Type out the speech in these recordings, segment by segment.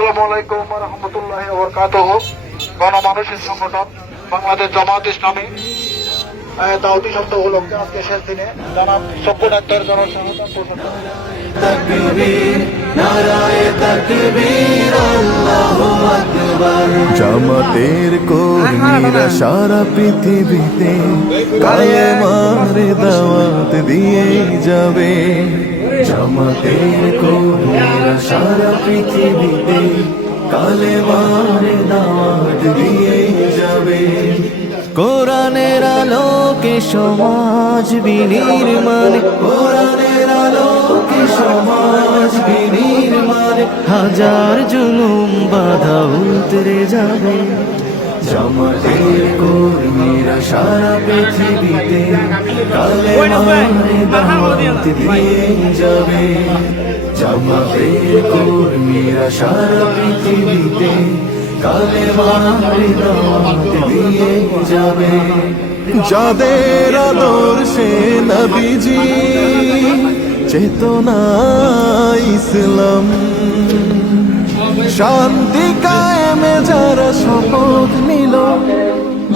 আসসালামু আলাইকুম ওয়া রাহমাতুল্লাহি ওয়া বারাকাতুহু। গণমানুষের সংগঠন বাংলাদেশ জামায়াত ইসলামী দাওয়াতি শব্দ উপলক্ষে আজকে শেষ দিনে জনাব সভ্য ডাক্তার জনসংহত পোষণ তাকবীর নারায়ে তাকবীর আল্লাহু আকবার। জামাতের কর্মীরা সারা পৃথিবীতে কালেমার দাওয়াত দিয়ে যাবে। জামাতের কর্মীরা সারা পৃথিবীতে কালেমার দাওয়াত দিয়ে যাবে। কোরআনের আলোকে সমাজ বিনির্মাণ, কোরআনের আলোকে সমাজ বিনির্মাণ, হাজার জুলুম বাধা উতরে যাবে। জামাতের কর্মীরা সারা পৃথিবীতে কালেমার দাওয়াত দিয়ে যাবে। জামাতের কর্মীরা সারা পৃথিবীতে কালেমার দাওয়াত দিয়ে যাবে। যাদের আদর্শে নবীজি চেতনা ইসলাম, শান্তি কায়েমে যারা শপথ নিল,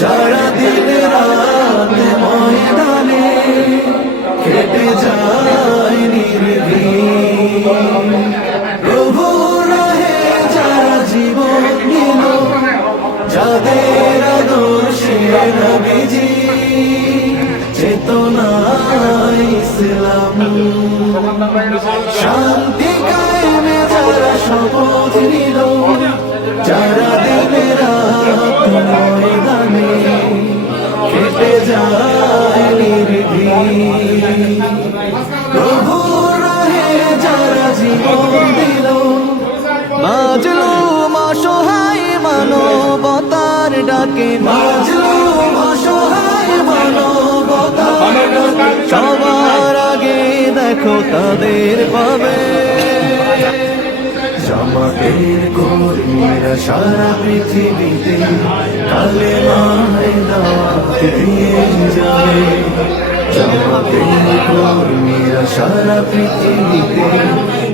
যারা দিন রাত ময়দানে কেটে যায় নির্ভীক, প্রভু রাহে যারা জীবন দিল, যাদের আদর্শে নবীজি চেতনা ইসলাম, শান্তি কায়েমে যারা শপথ নিল, যারা দিনে রাত ময়দানে কেটে যায় নির্ভীক, প্রভু রাহে যারা জীবন দিল, মাজলুম অসহায় মানবতার ডাকে, মাজলুম অসহায় মানবতার ডাকে, সবার আগে দেখো তাদের পাবে। জামাতের কর্মীরা সারা পৃথিবীতে কালেমার দাওয়াত দিয়ে যাবে। জামাতের কর্মীরা সারা পৃথিবীতে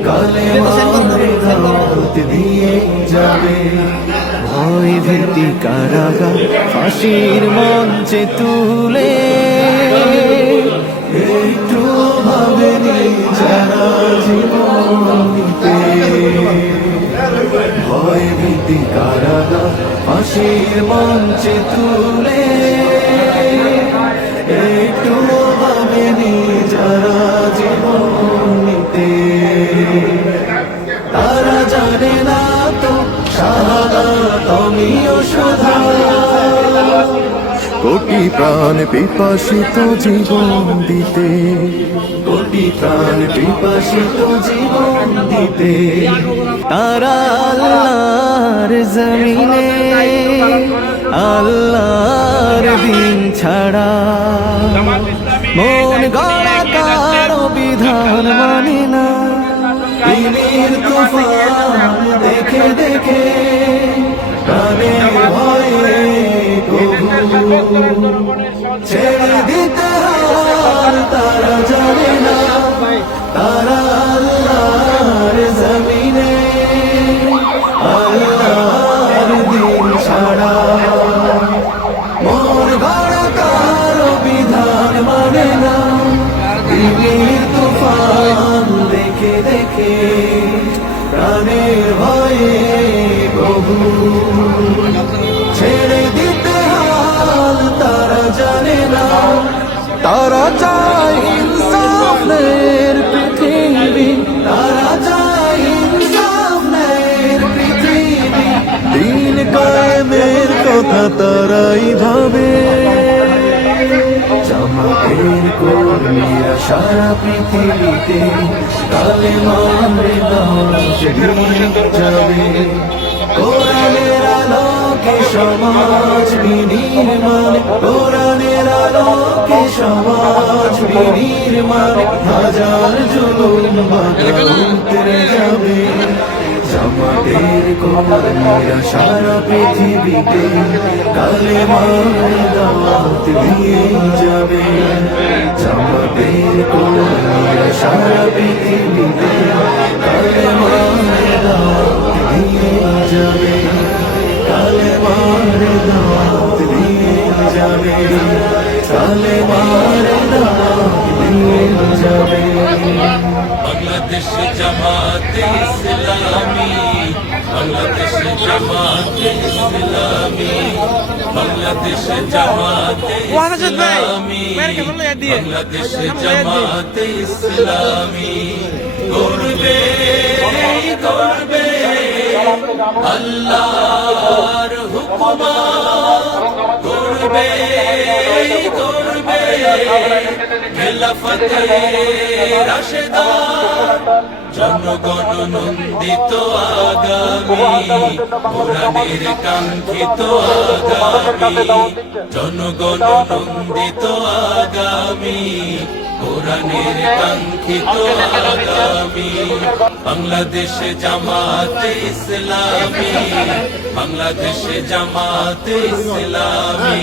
কালেমার দাওয়াত দিয়ে যাবে। ভয় ভীতি কারাগার ফাঁসির মঞ্চে তুলে একটু ভাবেনি যারা জীবন দিতে। ভয় ভীতি কারাগার ফাঁসির মঞ্চে তুলে একটু ভাবেনি যারা জীবন দিতে। তারা জানে না তো শাহাদাত আমিও সুধা, কোটি প্রাণ পিপাসিত জীবন দিতে, কোটি প্রাণ পিপাসিত জীবন দিতে। তারা আল্লাহর জমিনে আল্লাহর দিন ছাড়া মন গড়া কারো বিধান মানে না। দিনের তুফান দেখে দেখে প্রাণে ভয়ে ছেড়ে দিতে হার তারা জানে না। তারা আল্লাহর জমিনে আল্লাহর দিন ছাড়া মন গড়া কারো বিধান মানে না। দিনের তুফান দেখে দেখে প্রাণের ভয়ে প্রভু ছেড়ে দিতে হাল তারা জানে না। তারা চায় ইনসাফের পৃথিবী, তারা চায় ইনসাফের পৃথিবী, দিন কায়েমের কথা তারাই ভাবে। জামাতের কর্মীরা সারা পৃথিবীতে কালেমার দাওয়াত দিয়ে যাবে। কোরআনের আলোকে সমাজ বিনির্মাণ, কোরআনের আলোকে সমাজ বিনির্মাণ, হাজার জুলুম বাধা উতরে যাবে। জামাতের কর্মীরা সারা পৃথিবীতে কালেমার দাওয়াত দিয়ে যাবে। জামাতের কর্মীরা সারা পৃথিবীতে কালেমার দাওয়াত দিয়ে যাবে কালেমার দাওয়াত দিয়ে যাবে কালেমার দাওয়াত দিয়ে যাবে বাংলাদেশ জামাতে ইসলামী বাংলাদেশ জামাতে ইসলামী বাংলাদেশ জামাতে ইসলামী বাংলাদেশ জামাতে ইসলামী করবে করবে আল্লাহর হুকুম করবে করবে খেলাফতে রাশেদা জনগণ নন্দিত আগামী কোরআনের কাঙ্ক্ষিত আগামী জনগণ নন্দিত আগামী কোরআনের কাঙ্ক্ষিত আগামী বাংলাদেশ জামাতে ইসলামী বাংলাদেশ জামাতে ইসলামী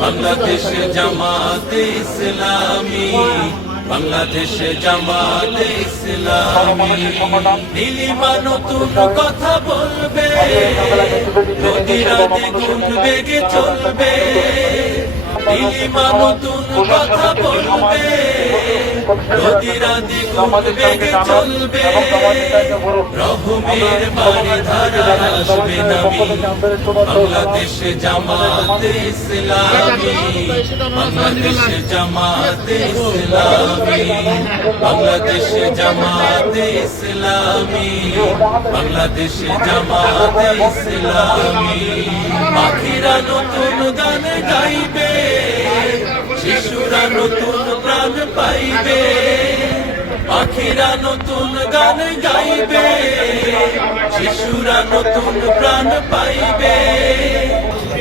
বাংলাদেশ জামাতে ইসলামী বাংলাদেশ জামাতে ইসলামী নীলিমা নতুন কথা বলবে নদীরা দ্বিগুণ বেগে চলবে নীলিমা নতুন কথা বলবে নদীরা দ্বিগুণ বেগে চলবে রহমের বাড়ি ধারা আসবে নবী বাংলাদেশ জামাতে ইসলামী বাংলাদেশ জামাতে ইসলামী বাংলাদেশ জামাতে ইসলামী বাংলাদেশ জামাতে ইসলামী পাখিরা নতুন গান গাইবে শিশুরা নতুন প্রাণ পাইবে পাখিরা নতুন গান গাইবে শিশুরা নতুন প্রাণ পাইবে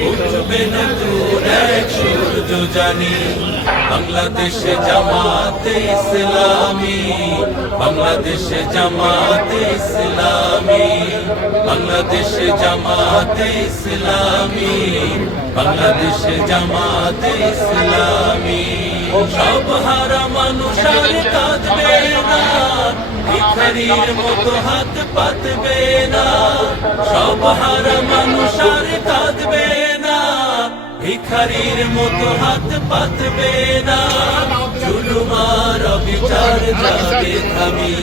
উঠবে নতুন এক সূর্য জানি বাংলাদেশ জামাতে ইসলামী বাংলাদেশ জামাতে ইসলামী বাংলাদেশ জামাতে ইসলামী বাংলাদেশ জামাতে ইসলামী সব হারা মানুষ আর কাঁদবে না ভিখারির মতো হাত পাতবে না সব হারা মানুষ আর কাঁদবে না ভিখারির মতো হাত পাতবে না জুলুমার অবিচার যাবে থামি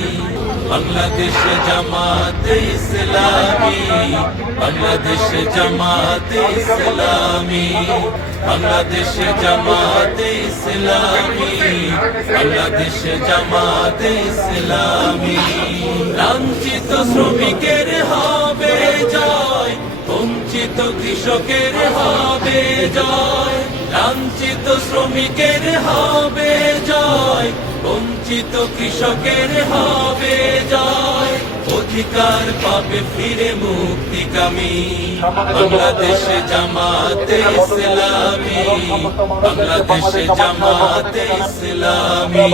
বাংলাদেশ জামাতে ইসলামী বাংলাদেশ জামাতে ইসলামী বাংলাদেশ জামাতে ইসলামী বাংলাদেশ জামাতে ইসলামী লাঞ্ছিত শ্রমিকের হবে জয় বঞ্চিত কৃষকের হবে জয় লাঞ্ছিত শ্রমিকের হবে জয় বঞ্চিত কৃষকের হবে জয় অধিকার পাবে ফিরে মুক্তিকামী বাংলাদেশ জামাতে ইসলামী বাংলাদেশ জামাতে ইসলামী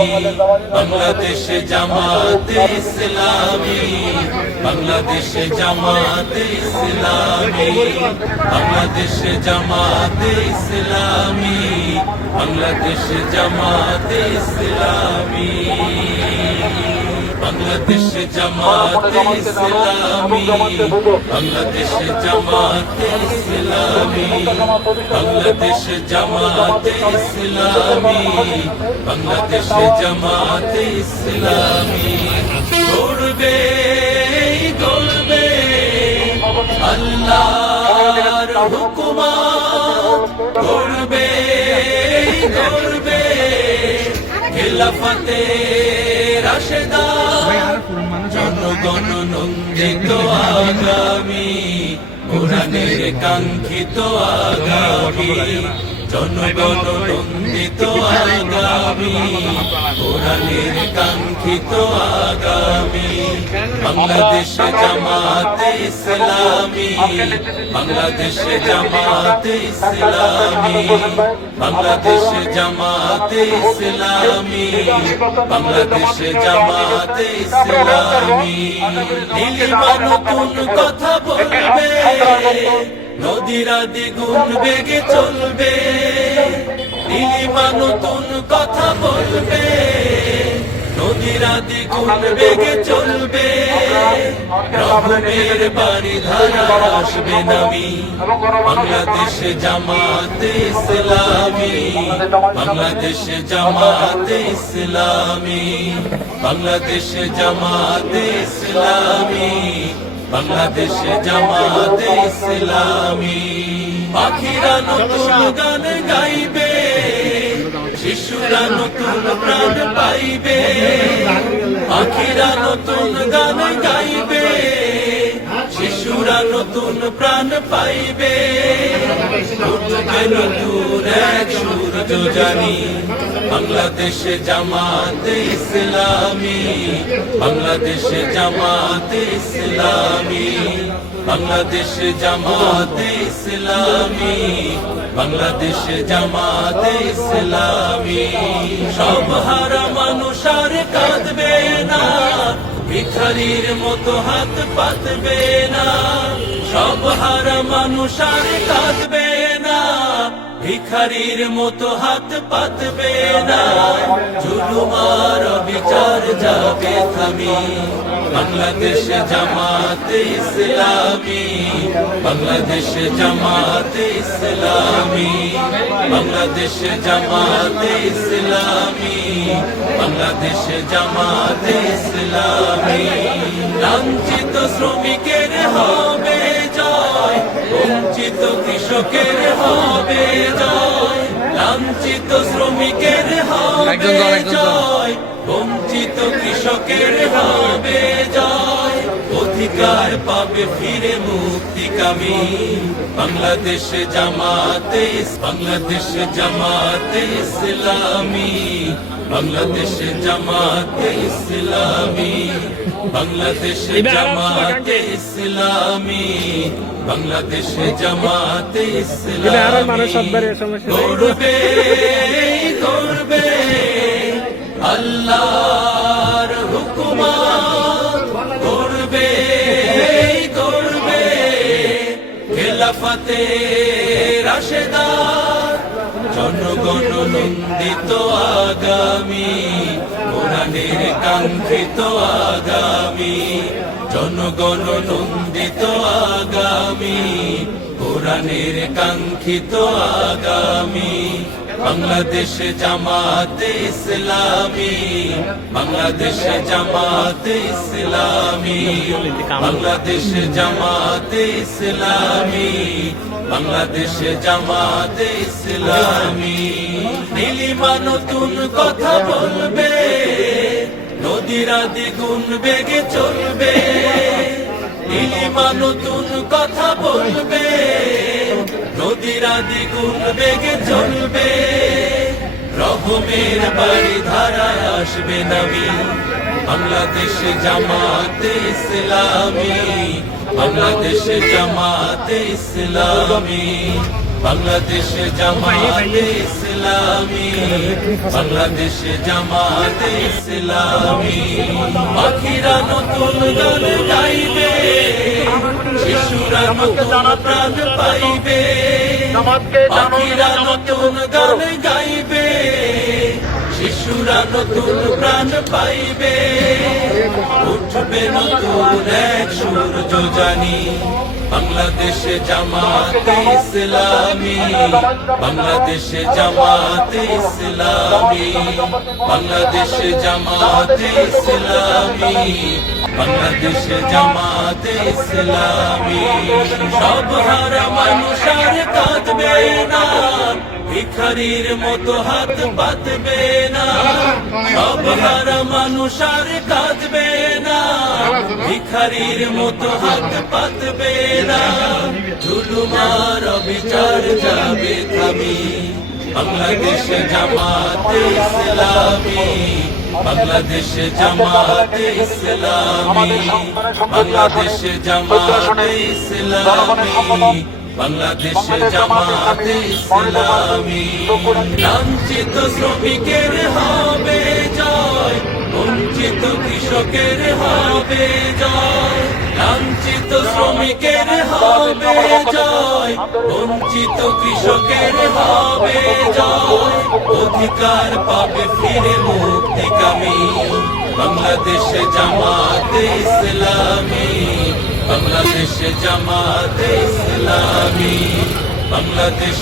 বাংলাদেশ জামাতে ইসলামী বাংলাদেশ জামাতে ইসলামী বাংলাদেশ জামাতে ইসলামী বাংলাদেশ জামাতে ইসলামী বাংলাদেশ জামাতে ইসলামী বাংলাদেশ জামাতে ইসলামী বাংলাদেশ জামাতে ইসলামী বাংলাদেশ জামাতে ইসলামী গড়বে গড়বে আল্লাহর হুকুমাত গড়বে গড়বে খেলাফতে রাশেদা জনগণ নন্দিত আগামী কোরআনের কাঙ্ক্ষিত আগামী জনগণ নন্দিত আগামী কোরআনের কাঙ্ক্ষিত আগামী বাংলাদেশ জামাতে ইসলামী বাংলাদেশ জামাতে ইসলামী বাংলাদেশ জামাতে ইসলামী বাংলাদেশ জামাতে ইসলামী নীলিমা নতুন কথা বলবে নদীরা দ্বিগুণ বেগে চলবে নীলিমা নতুন কথা বলবে নদীরা দ্বিগুণ বেগে চলবে, রহমের বাড়ি ধারা আসবে নামি। বাংলাদেশে জামাতে ইসলামী, বাংলাদেশে জামাতে ইসলামী, বাংলাদেশে জামাতে ইসলামী, বাংলাদেশে জামাতে ইসলামী। পাখিরা নতুন গান গাইবে, শিশুরা নতুন প্রাণ পাইবে, পাখিরা নতুন গান গাইবে, শিশুরা নতুন প্রাণ পাইবে। উঠবে নতুন এক সূর্য জানি, বাংলাদেশে জামাতে ইসলামী, বাংলাদেশে জামাতে ইসলামী, বাংলাদেশে জামাতে ইসলামী, বাংলাদেশে জামাতে ইসলামী। সব হারা মানুষ আর কাঁদবে না, ভিখারির মতো হাত পাতবে না। সব হারা মানুষ আর কাঁদবে না, ভিখারির মতো হাত পাতবে না। জুলুমার বিচার যাবে থামি, বাংলাদেশে জামাতে ইসলামী, বাংলাদেশে জামাতে ইসলামী, বাংলাদেশে জামাতে ইসলামী, বাংলাদেশে জামাতে ইসলামী। লাঞ্ছিত শ্রমিকের হবে জয়, বঞ্চিত কৃষকের হবে জয়। লাঞ্ছিত শ্রমিকের হবে জয়, বঞ্চিত কৃষকের হবে জয়। অধিকার পাবে ফিরে মুক্তিকামী, বাংলাদেশে জামাতে, বাংলাদেশে জামাতে ইসলামী, বাংলাদেশে জামাতে ইসলামী, বাংলাদেশে জামাতে ইসলামী, বাংলাদেশে জামাতে ইসলামী। করবে করবে আল্লাহর হুকুমত, করবে করবে খেলাফতে রাশেদার। জনগণ নন্দিত আগামী, কোরআনের কাঙ্ক্ষিত আগামী। জনগণ নন্দিত আগামী, কোরআনের কাঙ্ক্ষিত আগামী। বাংলাদেশে জামাতে ইসলামী, বাংলাদেশে জামাতে ইসলামী, বাংলাদেশে জামাতে ইসলামী, বাংলাদেশে জামাতে ইসলামী। নীলিমা নতুন কথা বলবে, নদীরা দ্বিগুণ বেগে চলবে। নীলিমা নতুন কথা বলবে, নদীরা দ্বিগুণ বেগে চলবে। রহমের বাড়ি ধারায় আসবে নবী, বাংলাদেশে জামাতে ইসলামী, বাংলাদেশে জামাতে ইসলামী, বাংলাদেশে জামাতে ইসলামী, বাংলাদেশে জামাতে ইসলামী। পাখিরা নতুন গান গাইবে, শিশুরা নতুন প্রাণ পাইবে। পাখিরা নতুন গান গাইবে, শিশুরা নতুন প্রাণ পাইবে। উঠবে নতুন এক সূর্য জানি, বাংলাদেশে জামাতে ইসলামী, বাংলাদেশে জামাতে ইসলামী, বাংলাদেশে জামাতে ইসলামী, বাংলাদেশে জামাতে ইসলামী। সব হারা মানুষ আর কাঁদবে না, ভিখারির মতো হাত পাতবে না। সব হারা মানুষ আর কাঁদবে না, ভিখারির মতো হাত পাতবে না। জুলুমার বিচার যাবে থামি, বাংলাদেশে জামাতে ইসলামী, বাংলাদেশে জামাতে ইসলামী, বাংলাদেশে জামাতে ইসলামী, বাংলাদেশে জামাতে ইসলামী। লাঞ্ছিত শ্রমিকের হবে জয়, বঞ্চিত কৃষকের হবে জয়। লাঞ্ছিত শ্রমিকের হবে জয়, বঞ্চিত কৃষকের হবে জয়, অধিকার পাবে ফিরে মুক্তিকামী বাংলাদেশ জামাতে ইসলামী, বাংলাদেশ জামাতে ইসলামী, বাংলাদেশ